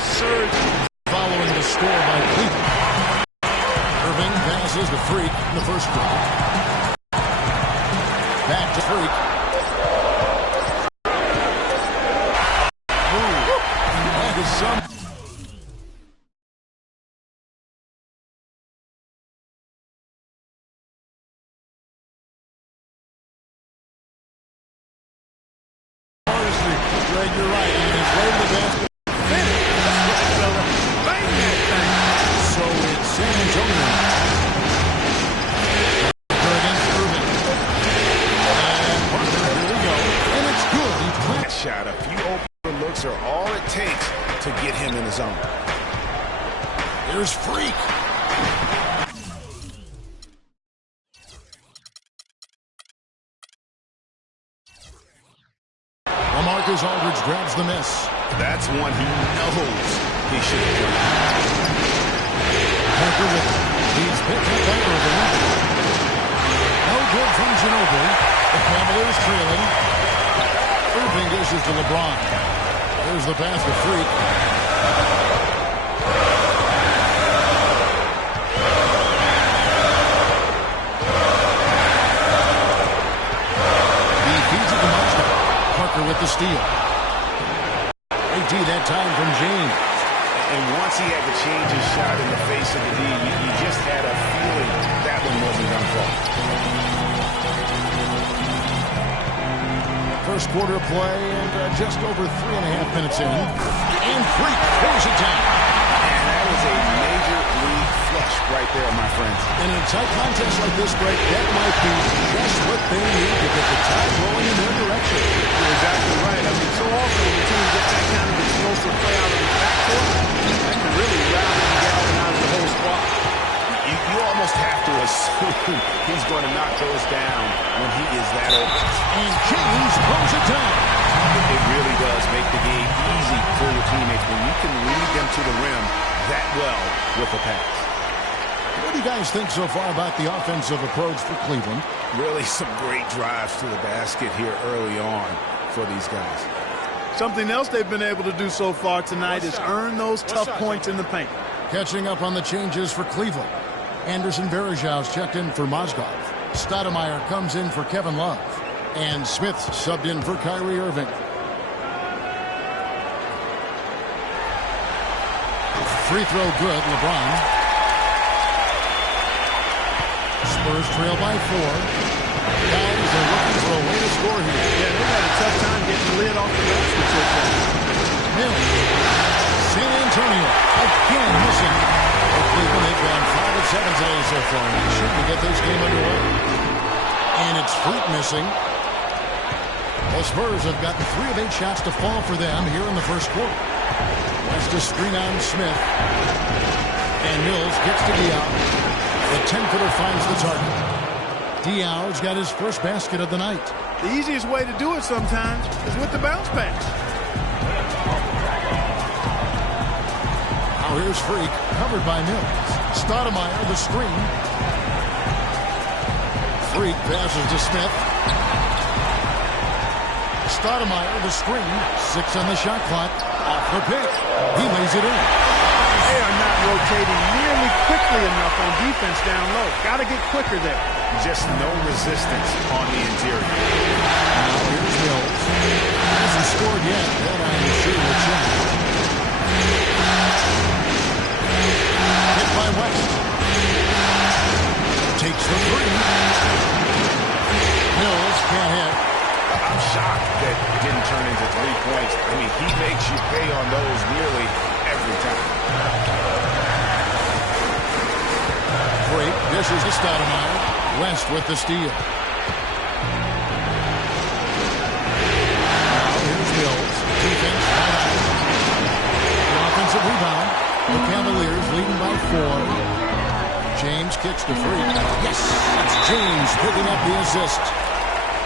surge. Following the score by Cleveland. Irving passes to Freak in the first quarter. Back to Freak. That is some. Greg, you're right. And he's way to the basket. Bang that thing. So it's San Antonio. Against Irving. And Parker, here we go. And it's good. That shot, a few open looks are all it takes to get him in the zone. Here's Freak. Marcus Aldridge grabs the miss. That's one he knows he should have done. Parker with it. He's picked up by Irving. No good from Ginobili. The Cavaliers trailing. Irving dishes to LeBron. There's the pass to Freak. He feeds it to Monster. Parker with the steal. AD that time from James. And once he had to change his shot in the face of the D, you just had a feeling that one wasn't going to fall. First quarter play and just over 3.5 minutes in. And Freak pulls it down. And that was a major league flush right there, my friends. In a tight contest like this, Greg, that might be just what they need to get the tide rolling in their direction. You're exactly right. I mean, so often when the team gets that kind of explosive play out of the backcourt, that can really rally and galvanize the whole squad. You almost have to assume he's going to knock those down when he is that open. And James pulls it down. It really does make the game easy for your teammates when you can lead them to the rim that well with a pass. What do you guys think so far about the offensive approach for Cleveland? Really some great drives to the basket here early on for these guys. Something else they've been able to do so far tonight is earn those tough points in the paint. Catching up on the changes for Cleveland. Anderson Varejão's checked in for Mozgov. Stoudemire comes in for Kevin Love. And Smith subbed in for Kyrie Irving. Free throw good, LeBron. Spurs trail by 4. Guys are looking for a way to score here. Yeah, they had a tough time getting the lid off the basket so far. Mills. San Antonio again missing. For Cleveland, they've gone 5 of 7 today so far. They should to get this game underway. And it's Freak missing. The Spurs have gotten 3 of 8 shots to fall for them here in the first quarter. West to screen on Smith. And Mills gets to Diaw. The 10-footer finds the target. Diaw's got his first basket of the night. The easiest way to do it sometimes is with the bounce pass. Now here's Freak, covered by Mills. Stoudemire, the screen. Freak passes to Smith. Stoudemire, the screen. 6 on the shot clock. Off the pick. He lays it in. They are not rotating nearly quickly enough on defense down low. Got to get quicker there. Just no resistance on the interior. Now here's Mills. Hasn't scored yet, but I'm sure will change. Hit by West. Takes the 3. Mills can't hit. I'm shocked that it didn't turn into 3 points. I mean, he makes you pay on those nearly every time. Freak dishes to Stoudemire. West with the steal. Now here's Mills. Defense right out. The offensive rebound. The Cavaliers leading by 4. James kicks to Freak. Yes! It's James picking up the assist.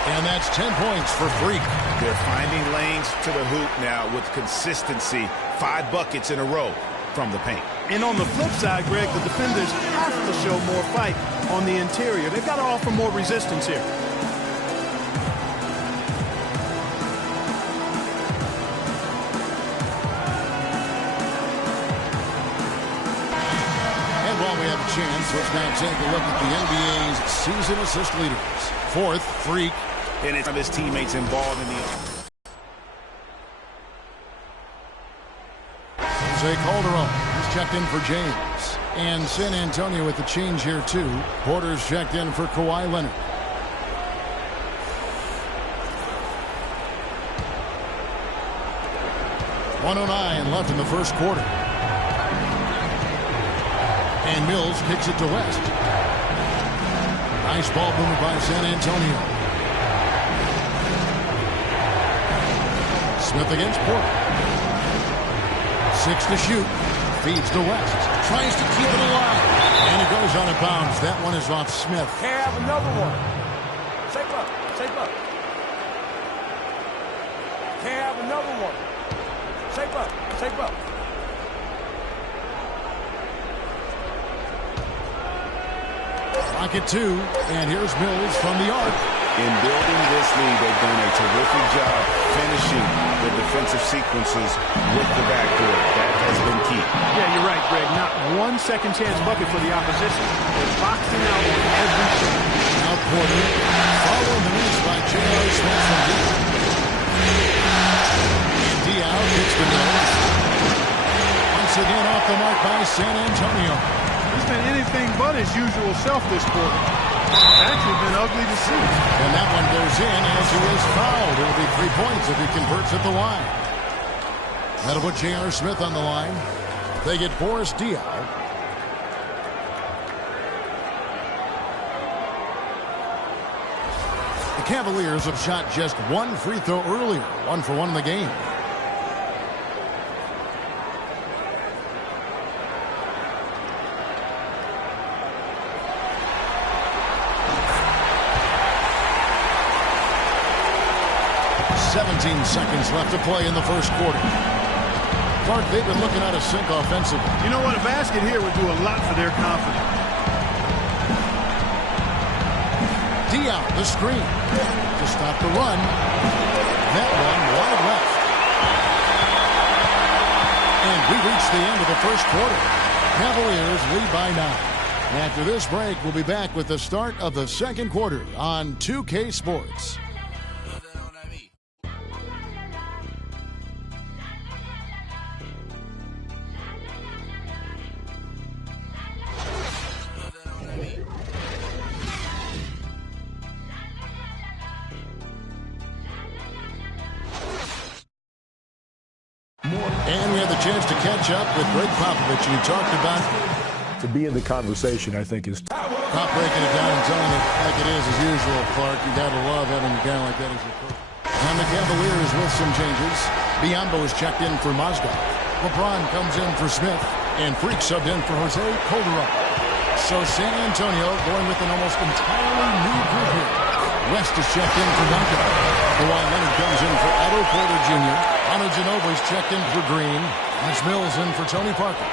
And that's 10 points for Freak. They're finding lanes to the hoop now with consistency. 5 buckets in a row from the paint. And on the flip side, Greg, the defenders have to show more fight on the interior. They've got to offer more resistance here. ball, we have a chance. Let's now take a look at the NBA's season assist leaders. Fourth, Freak. And it's his teammates involved in the... Jose Calderon is checked in for James. And San Antonio with the change here, too. Porter's checked in for Kawhi Leonard. .109 left in the first quarter. And Mills kicks it to West. Nice ball movement by San Antonio. Smith against Porter. 6 to shoot. Feeds to West. Tries to keep it alive. And it goes out of bounds. That one is off Smith. Can't have another one. Shape up. Shape up. Can't have another one. Shape up. Shape up. Rocket 2. And here's Mills from the arc. In building this lead, they've done a terrific job finishing the defensive sequences with the backcourt. That has been key. Yeah, you're right, Greg. Not one second chance bucket for the opposition. They're boxing out on every shot. Now Porter. Following the miss by J.R. Smith from deep. And Diaw kicks to Mills. Once again off the mark by San Antonio. He's been anything but his usual self this quarter. It's actually been ugly to see. And that one goes in as he is fouled. It'll be 3 points if he converts at the line. That'll put J.R. Smith on the line. They get Boris Diaw. The Cavaliers have shot just one free throw earlier. 1 for 1 in the game. Seconds left to play in the first quarter. Clark, they've been looking out of sync offensively. You know what? A basket here would do a lot for their confidence. Diaw, the screen. To stop the run. That one wide left. And we reach the end of the first quarter. Cavaliers lead by 9. After this break, we'll be back with the start of the second quarter on 2K Sports. And we had the chance to catch up with Greg Popovich, and he talked about... To be in the conversation, I think, is... Not breaking it down and telling it like it is as usual, Clark. You got to love having a guy like that as your coach. And the Cavaliers with some changes. Biombo is checked in for Mozgov. LeBron comes in for Smith. And Freak subbed in for Jose Calderon. So San Antonio going with an almost entirely new group here. West is checked in for Duncan. Kawhi Leonard comes in for Otto Porter Jr. Ana Ginobili is checked in for Green. That's Mills in for Tony Parker.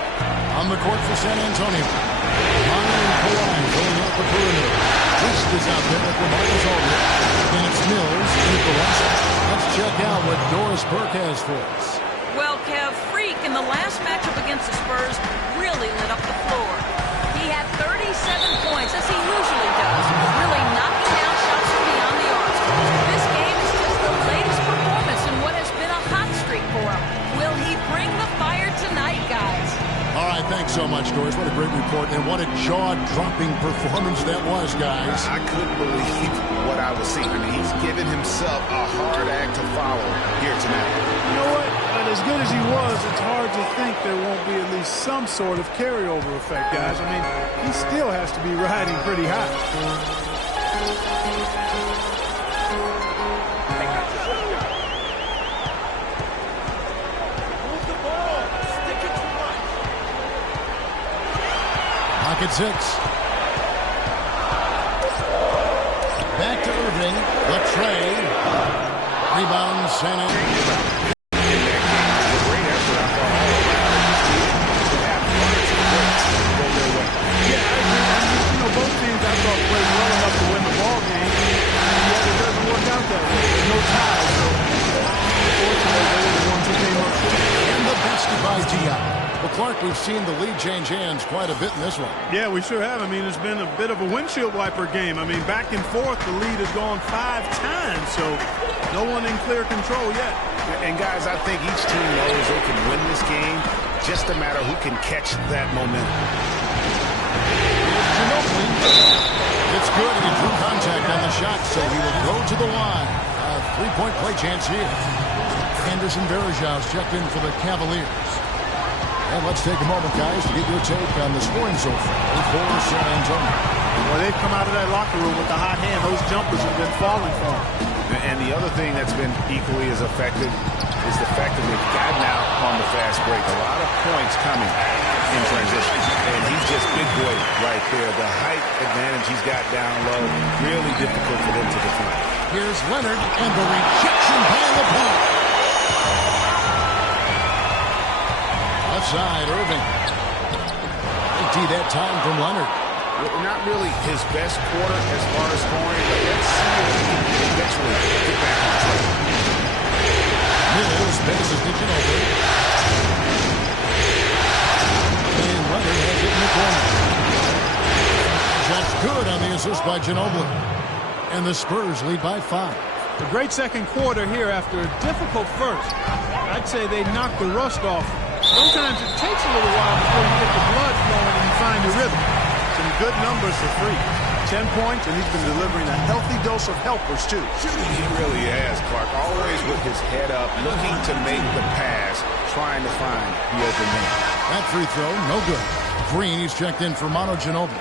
On the court for San Antonio. Ana and Kawhi going out the perimeter. West is out there with LaMarcus Aldridge. And it's Mills in for West. Let's check out what Doris Burke has for us. Well, Kev, Freak in the last matchup against the Spurs really lit up the floor. He had 37 points, as he usually does, really knocking down shots from beyond the arc. This game is just the latest performance in what has been a hot streak for him. Will he bring the fire tonight, guys? All right, thanks so much, Doris. What a great report, and what a jaw-dropping performance that was, guys. I couldn't believe what I was seeing. I mean, he's given himself a hard act to follow here tonight. You know what? And as good as he was, it's hard to think there won't be at least some sort of carryover effect, guys. I mean, he still has to be riding pretty high. Pocket 6. Back to Irving. The tray. Rebound, San Antonio. Both teams, I thought, played well enough to win the ball game. Yet it doesn't work out that way. There's no ties. So, unfortunately, they were the ones who came up short. And the basket by Diaw. Well, Clark, we've seen the lead change hands quite a bit in this one. Yeah, we sure have. I mean, it's been a bit of a windshield wiper game. I mean, back and forth, the lead has gone 5 times, so no one in clear control yet. And, guys, I think each team knows they can win this game. Just a matter who can catch that momentum. It's good. He drew contact on the shot, so he will go to the line. A three-point play chance here. Anderson Varejão's checked in for the Cavaliers. And let's take a moment, guys, to get your take on the scoring so far for San Antonio. Well, they've come out of that locker room with a hot hand. Those jumpers have been falling for them. And the other thing that's been equally as effective is the fact that they've gotten out on the fast break. A lot of points coming in transition. And he's just big boy right there. The height advantage he's got down low, really difficult for them to defend. Here's Leonard and the rejection by LeBron. Left side, Irving. Empty that time from Leonard. Not really his best quarter as far as scoring, but let's see if he can eventually get back on track. Mills passes to Ginobili. And Leonard has it in the corner. Shot's good on the assist by Ginobili. And the Spurs lead by 5. A great second quarter here after a difficult first. I'd say they knocked the rust off. Sometimes it takes a little while before you get the blood flowing and you find your rhythm. Some good numbers for free. 10 points, and he's been delivering a healthy dose of helpers, too. He really has, Clark. Always with his head up, looking to make the pass, trying to find the open man. That free throw, no good. Green, he's checked in for Manu Ginobili.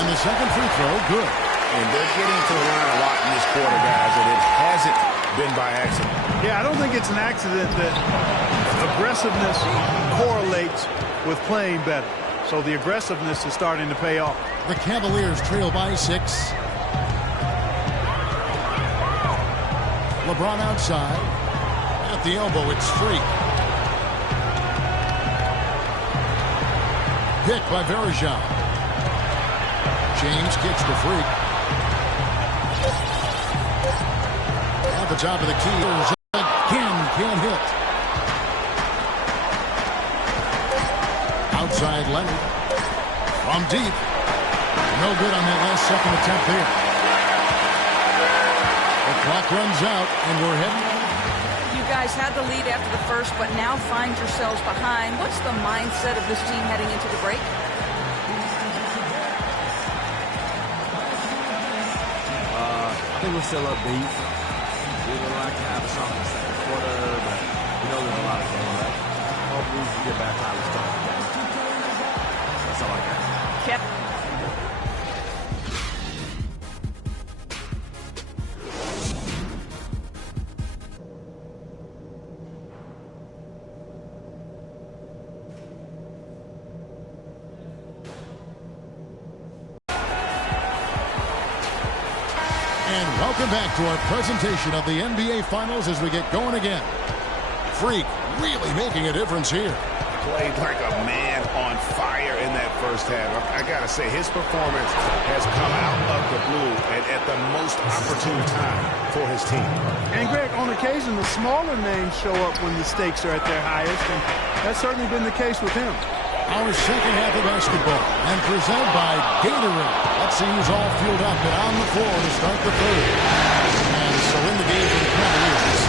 And the second free throw, good. And they're getting to the line a lot in this quarter, guys, and it hasn't been by accident. Yeah, I don't think it's an accident that aggressiveness correlates with playing better. So the aggressiveness is starting to pay off. The Cavaliers trail by 6. LeBron outside. At the elbow, it's free. Pick by Varejão. James gets the freak. At the top of the key, again, can't hit. Outside Leonard. From deep. No good on that last second attempt there. The clock runs out, and we're heading. You guys had the lead after the first, but now find yourselves behind. What's the mindset of this team heading into the break? I think we're still upbeat. We would like to have a song in the second quarter, but we know there's a lot of game left. Hopefully we can get back to how we started the game. That's all I got. Kep. Welcome back to our presentation of the NBA Finals as we get going again. Freak really making a difference here. Played like a man on fire in that first half. I got to say, his performance has come out of the blue and at the most opportune time for his team. And, Greg, on occasion, the smaller names show up when the stakes are at their highest, and that's certainly been the case with him. Our second half of basketball, and presented by Gatorade. Let's see who's all fueled up and on the floor to start the third. And so in the game for the Cavaliers,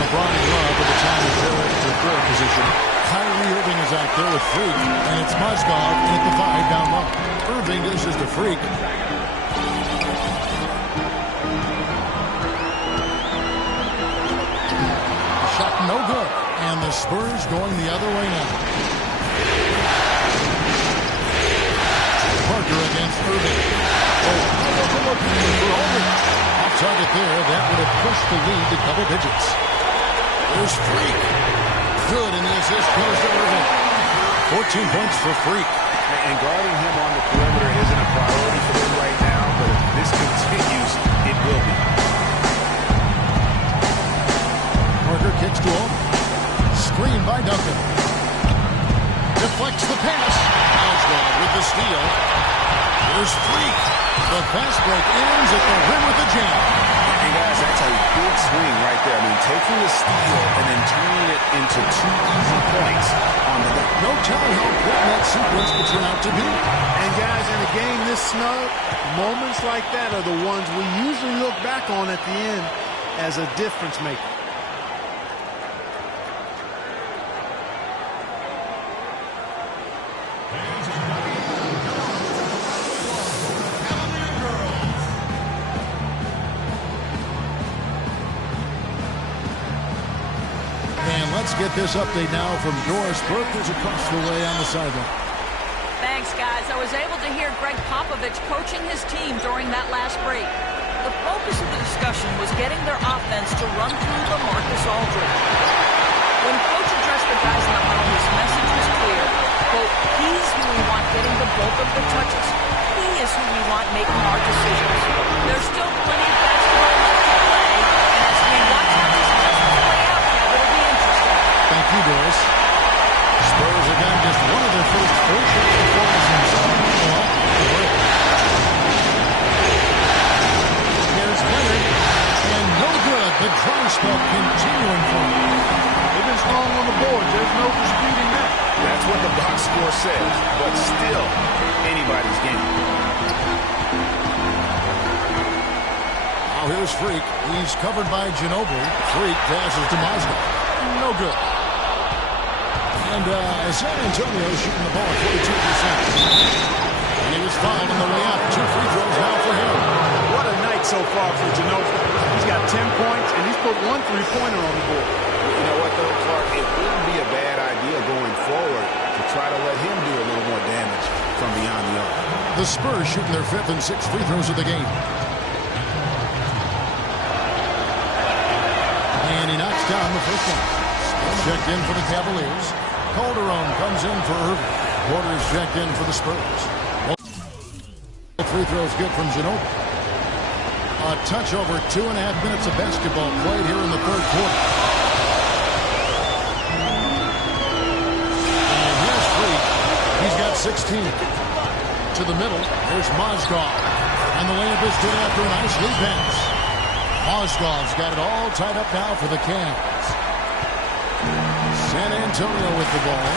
LeBron and Love at the time of their third position. Kyrie Irving is out there with Freak, and it's Mozgov in at the 5 down low. Irving dishes to Freak. Shot no good, and the Spurs going the other way now. Parker against Irving. Off target there. That would have pushed the lead to double digits. There's Freak. Good, and the assist goes to Irving. 14 points for Freak. And guarding him on the perimeter isn't a priority for them right now, but if this continues, it will be. Parker kicks to him. Screen by Duncan. Deflects the pass. Oswald with the steal. Here's Freak. The fast break ends at the rim with the jam. And guys, that's a big swing right there. I mean, taking the steal and then turning it into 2 easy tell how important that sequence will turn out to be. And guys, in a game this snug, moments like that are the ones we usually look back on at the end as a difference maker. And let's get this update now from Doris Burke, who's across the way on the sideline. Thanks, guys. I was able to hear Greg Popovich coaching his team during that last break. The focus of the discussion was getting their offense to run through LaMarcus Aldridge. When Coach addressed the guys in the huddle, his message was clear. Quote, he's who we want getting the bulk of the touches. He is who we want making our decisions. There's still plenty of basketball left to play, and as we watch how these adjustments play out, Kev, it'll be interesting. Thank you, Doris. Spurs have gotten just one of their first 4 shots to focus themselves. Here's Leonard, and no good. The dry spell continuing for him. They've been strong on the board. There's no disputing that. That's what the box score says, but still anybody's game. Now here's Freak. He's covered by Ginobili. Freak passes to Mozgov. No good. And San Antonio shooting the ball at 42%. And he was fouled on the way out. 2 free throws now for him. What a night so far for Ginobili. He's got 10 points, and he's put 1 3-pointer on the board. You know what, though, Clark? It wouldn't be a bad idea going forward to try to let him do a little more damage from beyond the arc. The Spurs shooting their 5th and 6th free throws of the game. And he knocks down the first one. Checked in for the Cavaliers. Calderon comes in for Irving. Porter's checked in for the Spurs. Free throws good from Ginobili. A touch over 2.5 minutes of basketball played here in the 3rd quarter. And here's Freak. He's got 16. To the middle. Here's Mozgov. And the layup is good after a nice lead pass. Mozgov's got it all tied up now for the Cavs. San Antonio with the ball.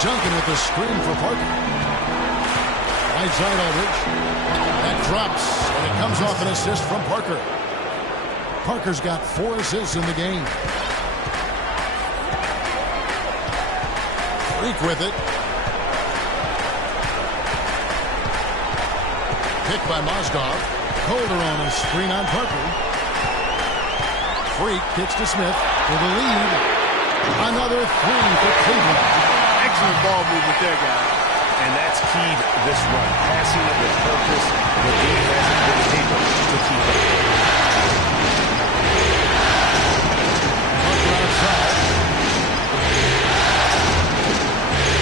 Duncan with the screen for Parker. Right side Aldridge. That drops, and it comes off an assist from Parker. Parker's got 4 assists in the game. Freak with it. Picked by Mozgov. Calderon a screen on Parker. Freak kicks to Smith for the lead. Another 3 for Cleveland. Excellent ball movement there, guys. And that's keyed this run. Passing it with purpose. The D hasn't been able to keep up. Parker outside.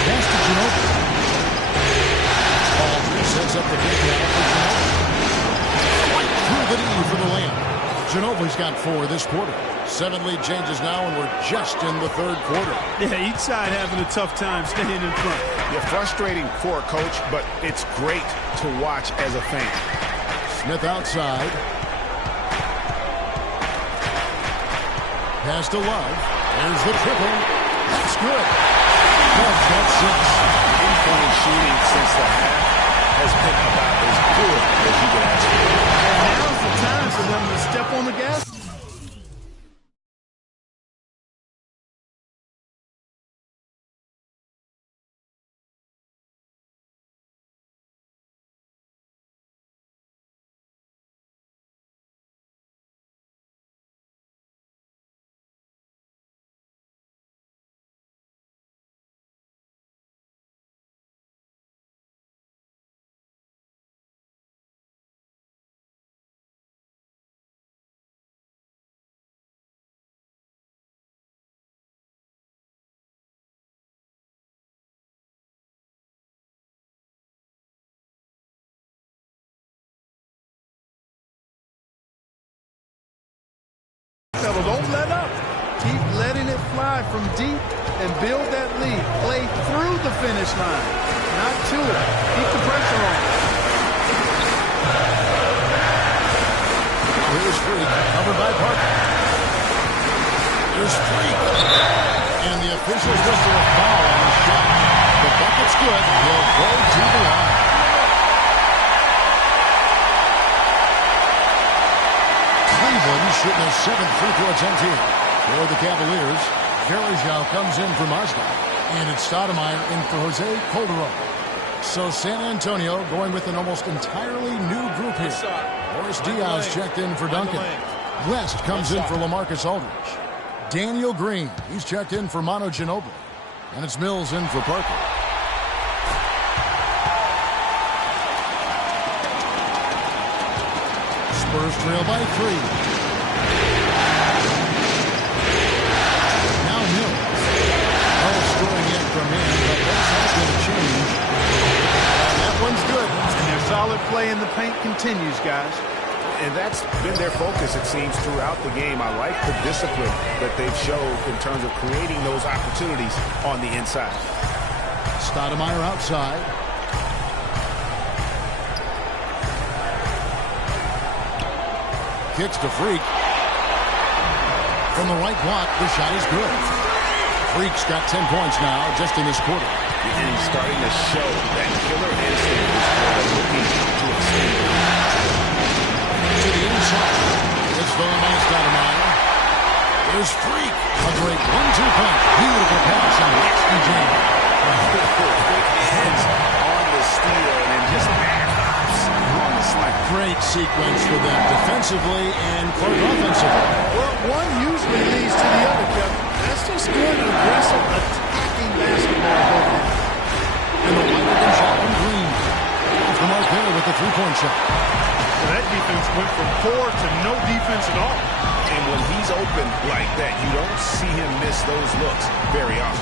Pass to Ginobili. Aldridge sets up the kick now for Ginobili. Right through the knee for the layup. Ginobili's got 4 this quarter. 7 lead changes now, and we're just in the 3rd quarter. Yeah, each side having a tough time staying in front. You're frustrating for a coach, but it's great to watch as a fan. Smith outside. Pass to Love. There's the triple. That's good. Love's got 6. In-point shooting since the half has been about as good as you could ask for. And now's the time for them to step on the gas. Fellas, don't let up. Keep letting it fly from deep and build that lead. Play through the finish line, not to it. Keep the pressure on. Here's Freak, covered by Parker. Here's Freak. And the officials whistle a foul on the shot. The bucket's good. He'll go to the line. Cleveland shooting their 7th free throw attempt here. For the Cavaliers, Verajao comes in for Mazda. And it's Stoudemire in for Jose Calderon. So San Antonio going with an almost entirely new group here. Boris Diaz checked in for Duncan. West comes in for LaMarcus Aldridge. Daniel Green, he's checked in for Manu Ginobili. And it's Mills in for Parker. Spurs trail by 3. Now Mills. No scoring yet from him, but that's not going to change. And that one's good. And their solid play in the paint continues, guys. And that's been their focus, it seems, throughout the game. I like the discipline that they've showed in terms of creating those opportunities on the inside. Stoudemire outside. Kicks to Freak. From the right block, the shot is good. Freak's got 10 points now just in this quarter. And he's starting to show that killer instinct is looking to extend. To the inside. It's Villanova Stoudemire. There's Freak. A great 1-2 punch. Beautiful pass and nasty jam. Hands on the steal and then just mad hops on the slam. Great sequence for them defensively and Clark offensively. Well, one usually leads to the other, Kevin. That's just good, aggressive, attacking basketball. And the wide open shot from Green. Off the mark there with the three-point shot. Well, that defense went from poor to no defense at all. And when he's open like that, you don't see him miss those looks very often.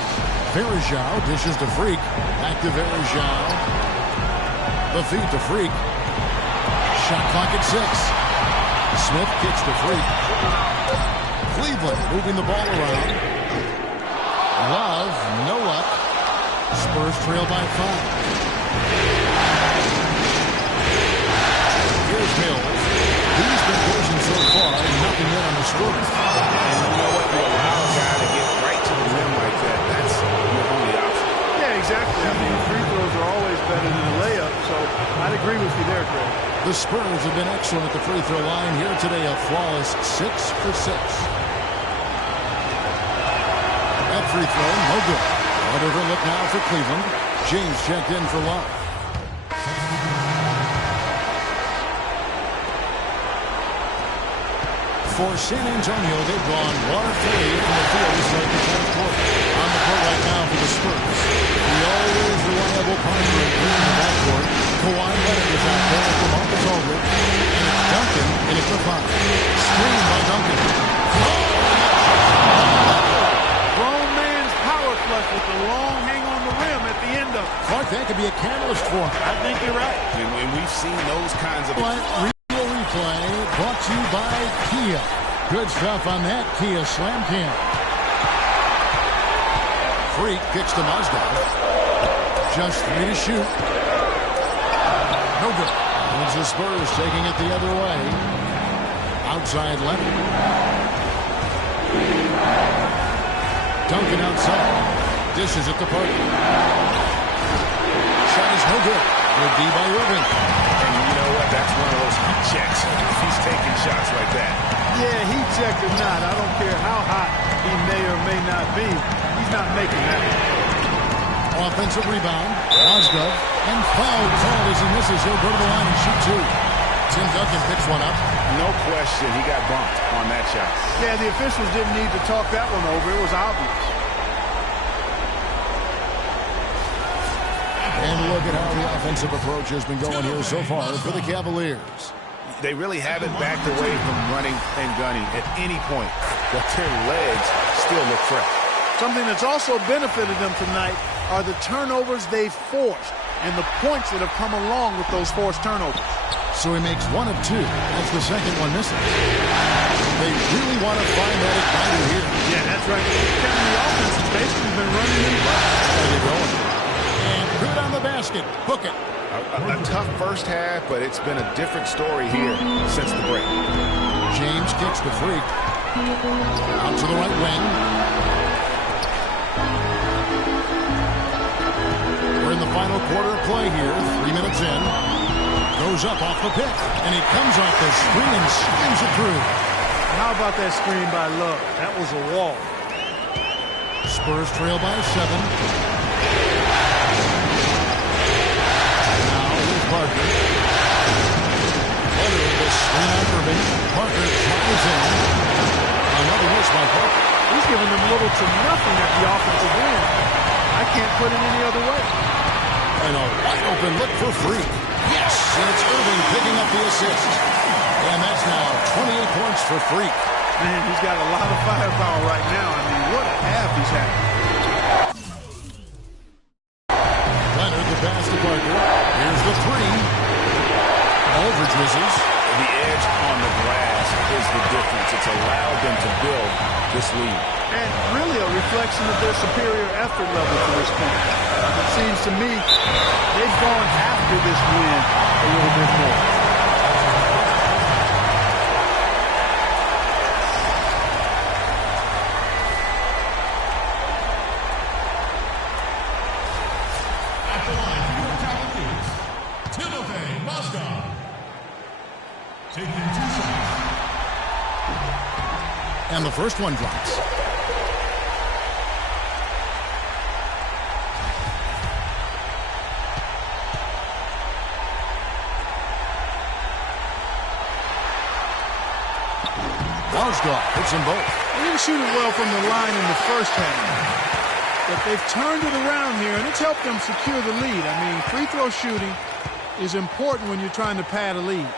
Verajao dishes to Freak. Back to Verajao. The feed to Freak. Shot clock at 6. Smith kicks to Freak. Cleveland moving the ball around. Love, no luck. Spurs trail by 5. Here's Mills. He's been pushing so far, nothing yet on the score. And you know what? You allow a guy to get right to the rim like that. That's your only option. Yeah, exactly. I mean, free throws are always better than a layup, so I'd agree with you there, Craig. The Spurs have been excellent at the free throw line here today, a flawless 6 for 6. That free throw, no good. Whatever look now for Cleveland. James checked in for Love. For San Antonio, they've gone 1 of 3 from the field to start the fourth quarter. On the court right now for the Spurs. The always reliable partner in green the backcourt. Kawhi Leonard is out there with LaMarcus Aldridge. And it's Duncan in at the 5. Screen by Duncan. Grown man's power flush with the long hang on the rim at the end of it. Clark, that could be a catalyst for him. I think you're right. And when we've seen those kinds of... Real replay brought to you by Kia. Good stuff on that Kia Slam Cam. Freak kicks to Mazda. Just 3 to shoot. No good. It's the Spurs taking it the other way. Outside Leonard. Duncan outside. Dishes it to Parker. Shot is no good. Good D by Irving. And you know what? That's one of those heat checks. He's taking shots like that. Yeah, heat check or not, I don't care how hot he may or may not be. He's not making that. Offensive rebound. Osgood. And foul called as he misses. He'll go to the line and shoot 2. Tim Duncan picks one up. No question, he got bumped on that shot. Yeah, the officials didn't need to talk that one over. It was obvious. And look at how the offensive approach has been going here so far for the Cavaliers. They really haven't backed away from running and gunning at any point, but their legs still look fresh. Something that's also benefited them tonight are the turnovers they've forced and the points that have come along with those forced turnovers. So he makes 1 of 2 as the second one misses. They really want to find that igniter here. Yeah, that's right. Kevin, the offense has basically been running in place. There you go. And good on the basket. Hook it. A tough first half, but it's been a different story here since the break. James kicks the Freak. Out to the right wing. quarter of play here. 3 minutes in. Goes up off the pick. And he comes off the screen and slams it through. How about that screen by Love? That was a wall. Spurs trail by 7. Now here's Parker. Leonard with the screen on Irving. Parker tries in. Another miss by Parker. He's giving them little to nothing at the offensive end. I can't put it any other way. And a wide open look for Freak. Yes, and it's Irving picking up the assist. And that's now 28 points for Freak. Man, he's got a lot of firepower right now. I mean, what a half he's had. Leonard, the pass to Parker. Here's the 3. Aldridge misses. The edge on the glass is the difference. It's allowed them to build this lead. And really a reflection of their superior effort level to this point. It seems to me they've gone after this win a little bit more. And the first one drops. Mozgov hits them both. They didn't shoot it well from the line in the first half. But they've turned it around here, and it's helped them secure the lead. I mean, free throw shooting is important when you're trying to pad a lead.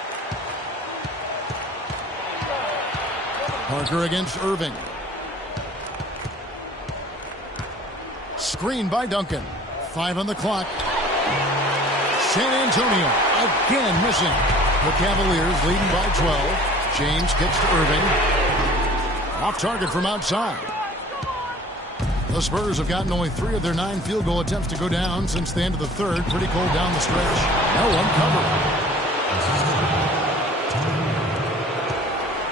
Parker against Irving. Screen by Duncan. 5 on the clock. San Antonio again missing. The Cavaliers leading by 12. James kicks to Irving. Off target from outside. The Spurs have gotten only 3 of their 9 field goal attempts to go down since the end of the third. Pretty cold down the stretch. No one covered.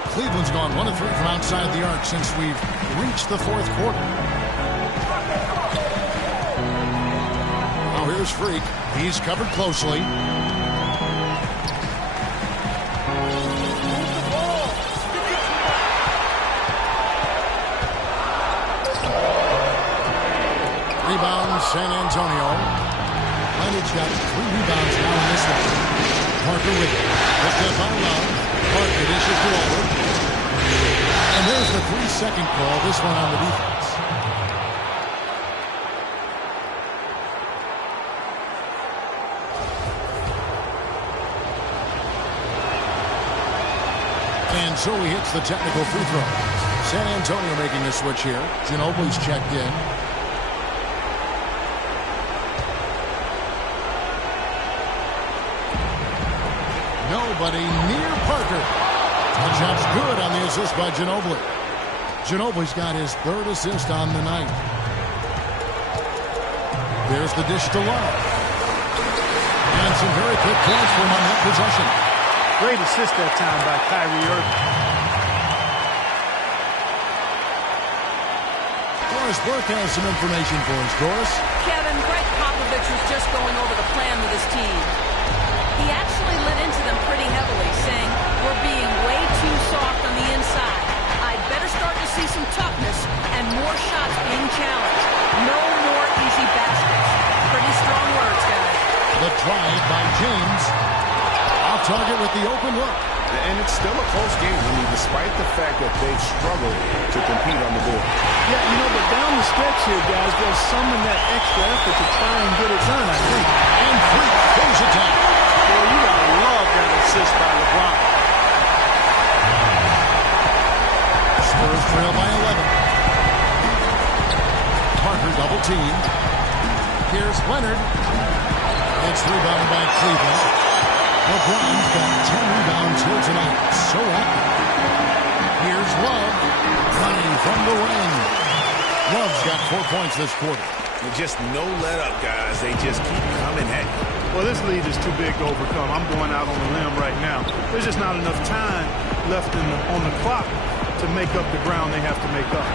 Cleveland's gone 1 of 3 from outside the arc since we've reached the fourth quarter. Now here's Freak. He's covered closely. Rebound, San Antonio. Leonard's got 3 rebounds now in this one. Parker with it. Picked up by Love. Parker dishes to Aldridge. And there's the 3-second call. This one on the defense. And so he hits the technical free throw. San Antonio making a switch here. Ginobili's checked in. Nobody near Parker. The shot's good on the assist by Ginobili. Ginobili's got his 3rd assist on the night. There's the dish to Love. And some very quick points from on that possession. Great assist that time by Kyrie Irving. Doris Burke has some information for us. Doris? Kevin, Greg Popovich was just going over the plan with his team. He actually lit into them pretty heavily, saying, "We're being way too soft on the inside. I'd better start to see some toughness and more shots being challenged. No more easy baskets." Pretty strong words, guys. The drive by James. Off target with the open look. And it's still a close game, I mean, despite the fact that they've struggled to compete on the board. Yeah, you know, but down the stretch here, guys, they'll summon that extra effort to try and get it done, I think. And Freak pulls it down. Boy, you gotta love that assist by LeBron. Spurs trail by 11. Parker double team. Here's Leonard. It's rebounded by Cleveland. LeBron's got 10 rebounds here tonight. So active. Here's Love. Running from the wing. Love's got 4 points this quarter. And just no let up, guys. They just keep coming at you. Well, this lead is too big to overcome. I'm going out on the limb right now. There's just not enough time left on the clock to make up the ground they have to make up.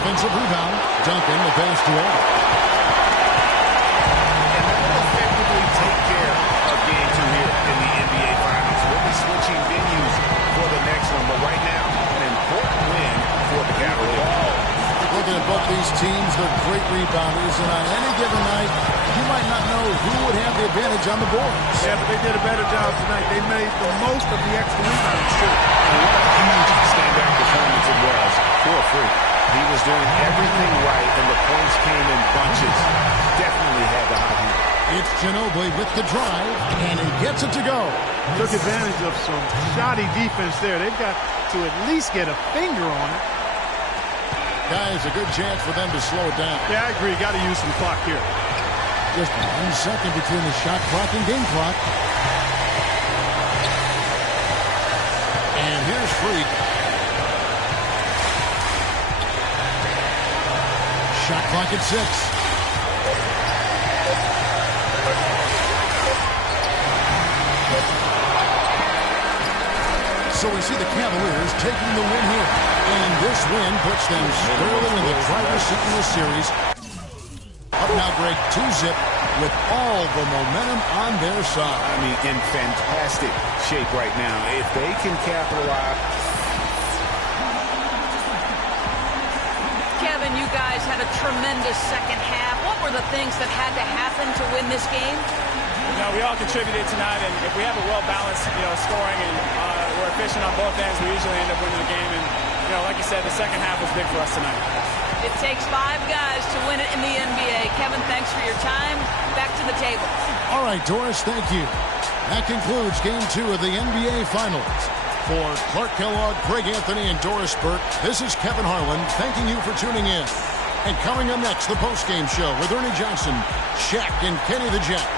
Offensive rebound. Duncan, the pass to Aldridge. them. But right now, an important win for the Cavaliers. Looking at both these teams, they're great rebounders, and on any given night, you might not know who would have the advantage on the boards. Yeah, but they did a better job tonight. They made the most of the extra rebounds, too. And what a huge standout performance it was for a Freak. He was doing everything right, and the points came in bunches. Definitely had the hot heat. It's Ginobili with the drive, and he gets it to go. Took advantage of some shoddy defense there. They've got to at least get a finger on it. Guys, a good chance for them to slow it down. Yeah, I agree. Got to use some clock here. Just 1 second between the shot clock and game clock. And here's Freak. Shot clock at 6. So we see the Cavaliers taking the win here. And this win puts them squarely in the driver's seat in this series. Up now, Greg, 2-zip with all the momentum on their side. I mean, in fantastic shape right now. If they can capitalize. Kevin, you guys had a tremendous second half. What were the things that had to happen to win this game? You know, we all contributed tonight, and if we have a well-balanced, scoring and we're efficient on both ends, we usually end up winning the game. And, like you said, the second half was big for us tonight. It takes 5 guys to win it in the NBA. Kevin, thanks for your time. Back to the table. All right, Doris, thank you. That concludes Game 2 of the NBA Finals. For Clark Kellogg, Greg Anthony, and Doris Burke, this is Kevin Harlan thanking you for tuning in. And coming up next, the postgame show with Ernie Johnson, Shaq, and Kenny the Jet.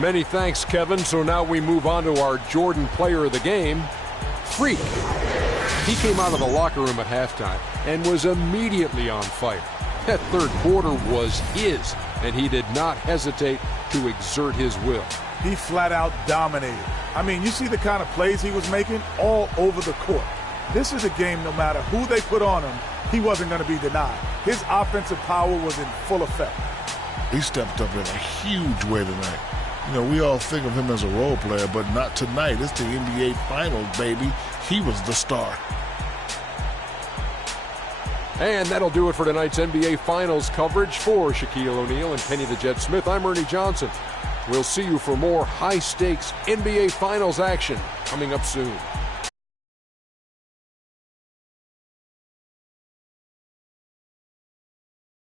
Many thanks, Kevin. So now we move on to our Jordan player of the game, Freak. He came out of the locker room at halftime and was immediately on fire. That third quarter was his, and he did not hesitate to exert his will. He flat out dominated. I mean, you see the kind of plays he was making all over the court. This is a game, no matter who they put on him, he wasn't going to be denied. His offensive power was in full effect. He stepped up in a huge way tonight. We all think of him as a role player, but not tonight. It's the NBA Finals, baby. He was the star. And that'll do it for tonight's NBA Finals coverage. For Shaquille O'Neal and Kenny the Jet Smith, I'm Ernie Johnson. We'll see you for more high-stakes NBA Finals action coming up soon.